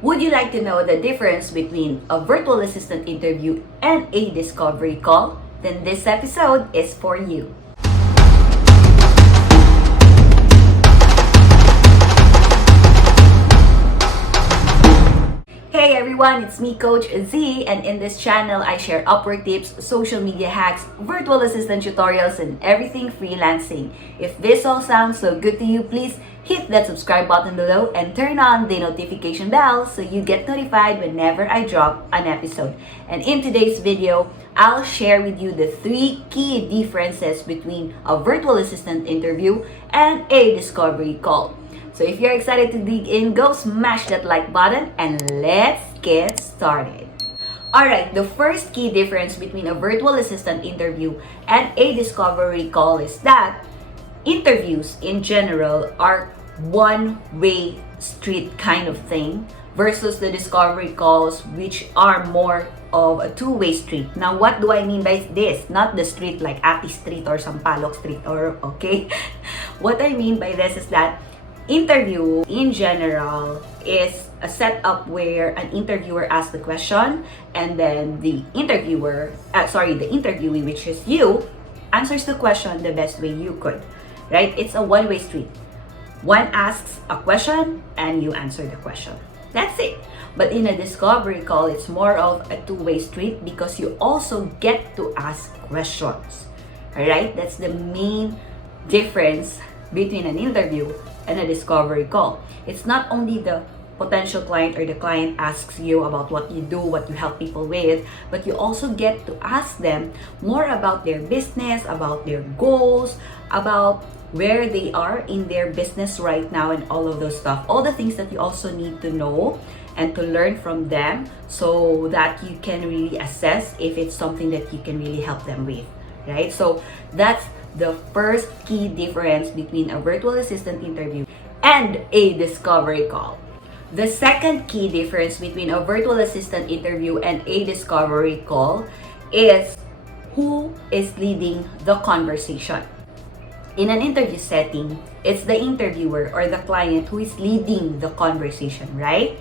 Would you like to know the difference between a virtual assistant interview and a discovery call? Then this episode is for you. Hey everyone, it's me, Coach Z, and in this channel, I share Upwork tips, social media hacks, virtual assistant tutorials, and everything freelancing. If this all sounds so good to you, please hit that subscribe button below and turn on the notification bell so you get notified whenever I drop an episode. And in today's video, I'll share with you the 3 key differences between a virtual assistant interview and a discovery call. So if you're excited to dig in, go smash that like button and let's get started. Alright, the first key difference between a virtual assistant interview and a discovery call is that interviews in general are one-way street kind of thing versus the discovery calls, which are more of a two-way street. Now, what do I mean by this? Not the street like Ati Street or Sampaloc Street, or okay? What I mean by this is that interview in general is a setup where an interviewer asks the question and then the interviewee, which is you, answers the question the best way you could, right? It's a one-way street. One asks a question and you answer the question. That's it. But in a discovery call, it's more of a two-way street because you also get to ask questions. Alright? That's the main difference between an interview and a discovery call. It's not only the potential client or the client asks you about what you do, what you help people with, but you also get to ask them more about their business, about their goals, about where they are in their business right now, and all of those stuff. All the things that you also need to know and to learn from them so that you can really assess if it's something that you can really help them with, right? So that's the first key difference between a virtual assistant interview and a discovery call. The second key difference between a virtual assistant interview and a discovery call is who is leading the conversation. In an interview setting, it's the interviewer or the client who is leading the conversation, right?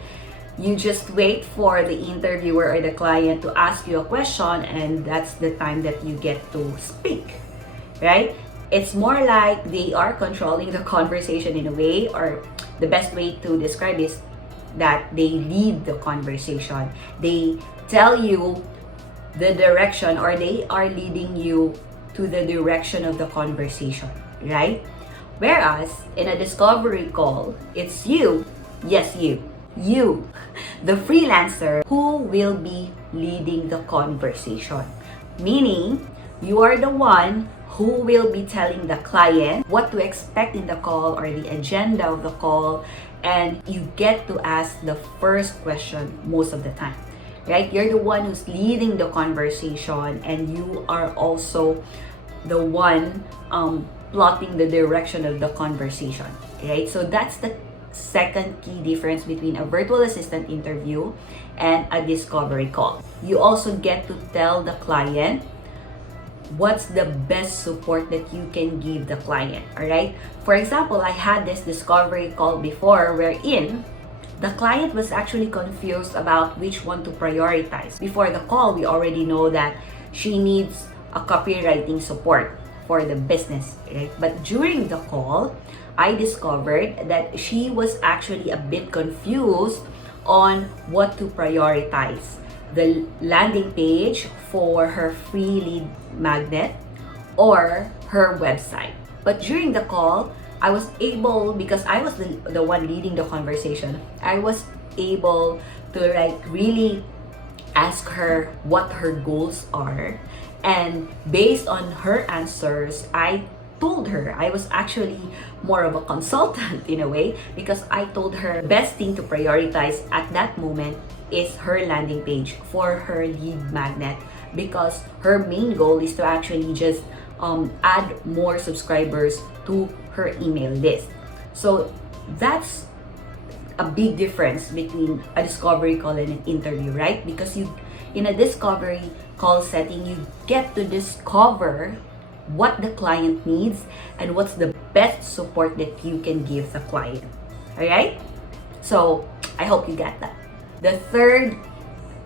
You just wait for the interviewer or the client to ask you a question, and that's the time that you get to speak, right? It's more like they are controlling the conversation in a way, or the best way to describe is that they lead the conversation. They tell you the direction, or they are leading you to the direction of the conversation, right? Whereas in a discovery call, it's you, yes, you, the freelancer, who will be leading the conversation. Meaning, you are the one who will be telling the client what to expect in the call or the agenda of the call, and you get to ask the first question most of the time, right? You're the one who's leading the conversation, and you are also the one plotting the direction of the conversation, right? So that's the second key difference between a virtual assistant interview and a discovery call. You also get to tell the client what's the best support that you can give the client, all right? For example, I had this discovery call before wherein the client was actually confused about which one to prioritize. Before the call, we already know that she needs a copywriting support for the business, right? But during the call, I discovered that she was actually a bit confused on what to prioritize: the landing page for her free lead magnet or her website. But during the call, I was able, because I was the one leading the conversation, I was able to really ask her what her goals are. And based on her answers, I told her, I was actually more of a consultant in a way, because I told her the best thing to prioritize at that moment is her landing page for her lead magnet, because her main goal is to actually just add more subscribers to her email list. So that's a big difference between a discovery call and an interview, right? Because you, in a discovery call setting, you get to discover what the client needs and what's the best support that you can give the client. All right? So I hope you get that. The third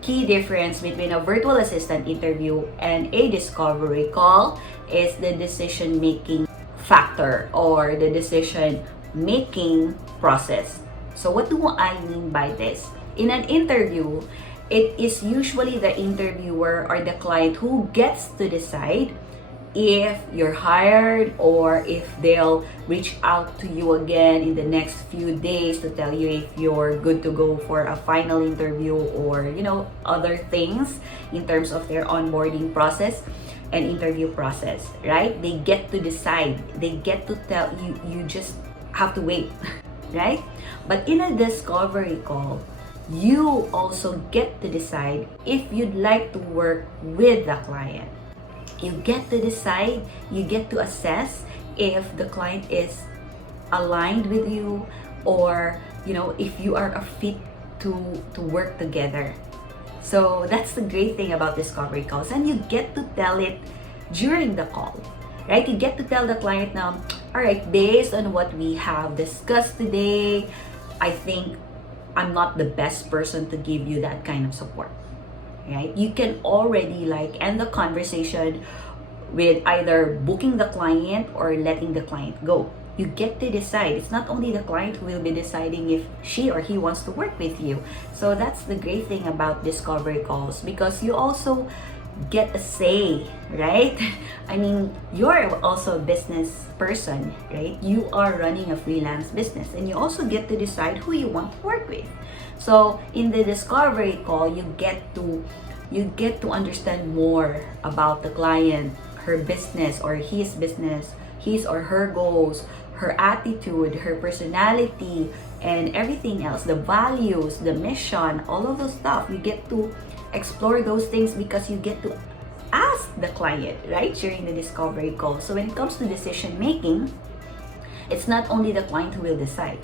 key difference between a virtual assistant interview and a discovery call is the decision making factor or the decision making process. So what do I mean by this? In an interview, it is usually the interviewer or the client who gets to decide if you're hired or if they'll reach out to you again in the next few days to tell you if you're good to go for a final interview or other things in terms of their onboarding process and interview process, right? They get to decide, they get to tell you, you just have to wait. Right? But in a discovery call, you also get to decide if you'd like to work with the client. You get to decide, you get to assess if the client is aligned with you or if you are a fit to work together. So that's the great thing about discovery calls, and you get to tell it during the call, right? You get to tell the client now, all right, based on what we have discussed today, I think I'm not the best person to give you that kind of support, right? You can already end the conversation with either booking the client or letting the client go. You get to decide. It's not only the client who will be deciding if she or he wants to work with you. So that's the great thing about discovery calls, because you also get a say, right? I mean, you're also a business person, right? You are running a freelance business and you also get to decide who you want to work with. So in the discovery call, you get to understand more about the client, her business or his business, his or her goals, her attitude, her personality, and everything else, the values, the mission, all of those stuff. You get to explore those things because you get to ask the client, right, during the discovery call. So when it comes to decision making, it's not only the client who will decide.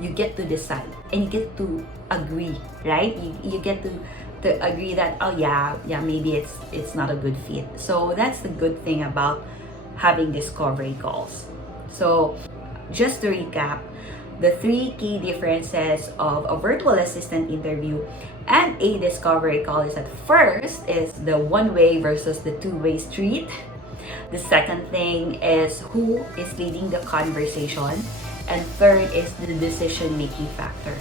You get to decide and you get to agree, right? You get to agree that, oh yeah, maybe it's not a good fit. So that's the good thing about having discovery calls. So just to recap, the three key differences of a virtual assistant interview and a discovery call is that first is the one-way versus the two-way street. The second thing is who is leading the conversation. And third is the decision-making factor,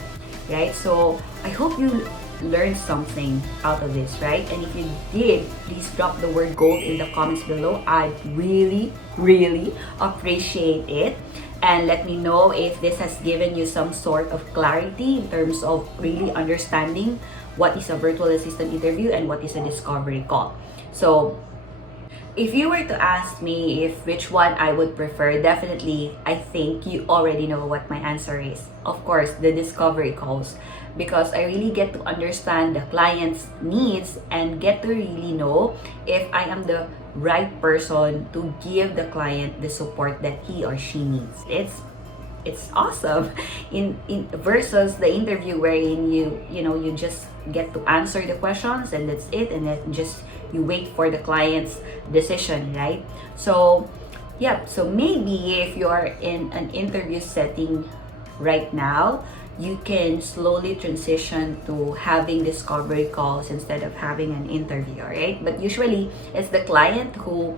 right? So I hope you learned something out of this, right? And if you did, please drop the word gold in the comments below. I'd really, really appreciate it. And let me know if this has given you some sort of clarity in terms of really understanding what is a virtual assistant interview and what is a discovery call. So if you were to ask me if which one I would prefer, definitely I think you already know what my answer is. Of course, the discovery calls, because I really get to understand the client's needs and get to really know if I am the right person to give the client the support that he or she needs. It's awesome in versus the interview wherein you just get to answer the questions and that's it, and then just you wait for the client's decision, right? So so maybe if you are in an interview setting right now, you can slowly transition to having discovery calls instead of having an interview, right? But usually it's the client who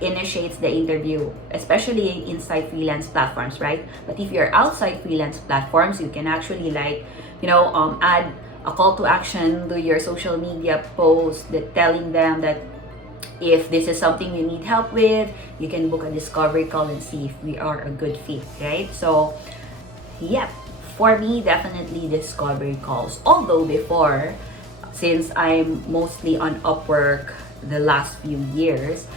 initiates the interview, especially inside freelance platforms, right? But if you're outside freelance platforms, you can actually add a call to action to your social media post that telling them that if this is something you need help with, you can book a discovery call and see if we are a good fit, right? So for me, definitely discovery calls. Although before, since I'm mostly on Upwork the last few years,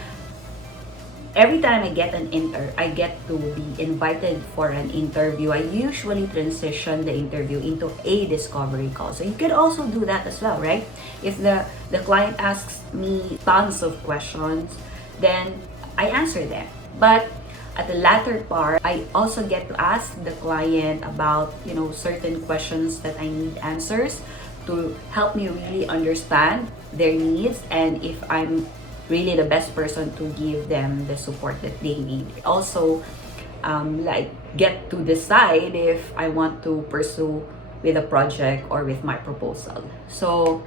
every time I get to be invited for an interview, I usually transition the interview into a discovery call. So you could also do that as well, right? If the client asks me tons of questions, then I answer them. But at the latter part, I also get to ask the client about certain questions that I need answers to help me really understand their needs and if I'm really the best person to give them the support that they need. Also, get to decide if I want to pursue with a project or with my proposal. So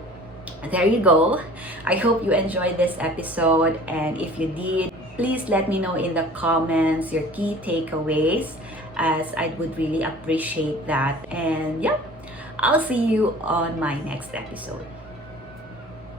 there you go. I hope you enjoyed this episode, and if you did, please let me know in the comments your key takeaways, as I would really appreciate that. And yeah, I'll see you on my next episode.